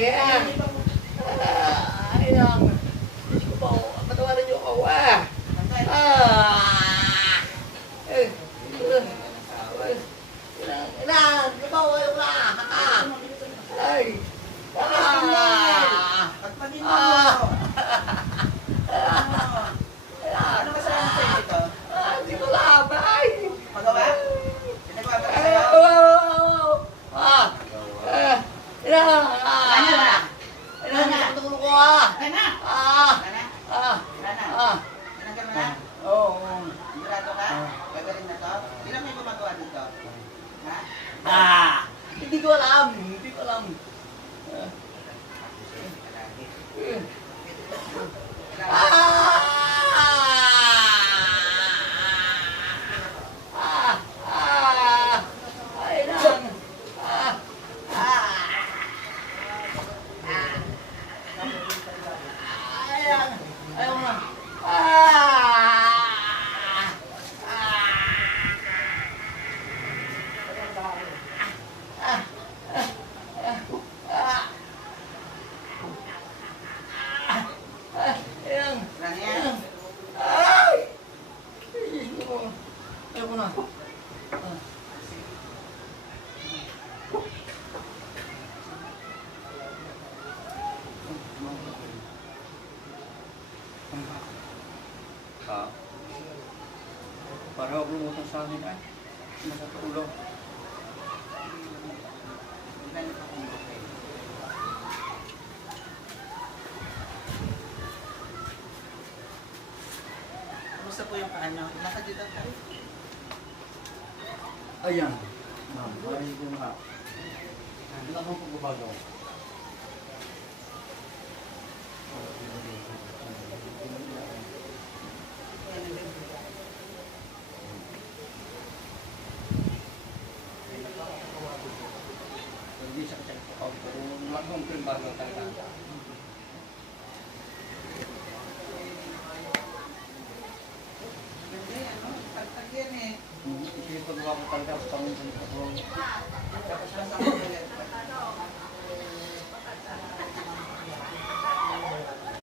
Ayan. Ayan. Diyos ko po. Patawarin niyo ako. Ilan. Ikaw. Ay. Pagpagin mo. Ano kasama sa inyo dito? Hindi ko alam. Ay. Magawa? Pinagawa ba sa'yo? Ilan. Ano na? Ilan. Tutulong ko Gana? Ah. Gana? Ah. Gana? Ah. Tinanggal mo na? Oo. Sigurado ka? Gagaling na to? Ilan may gumagawa dito? Ha? Hindi ko alam. Hindi ko alam. Ay lang. Ay lang. Ayaw na. Ayan. Ilan yan? Ay! Ayaw ko na. Para ako lumutang sa amin ay. Masakit ulo. Ilan ito kung okay? Kumusta po yung paano? Lakad dito tayo. Ayan. Ma'am, maraming ko nga. Ano akong pagbabago? Hindi sa check out. Pero magong pagbabago talaga. Hindi, ano? Tagtag yan eh. Hindi pagbabago talaga. Panginoon ko. Tapos lang sa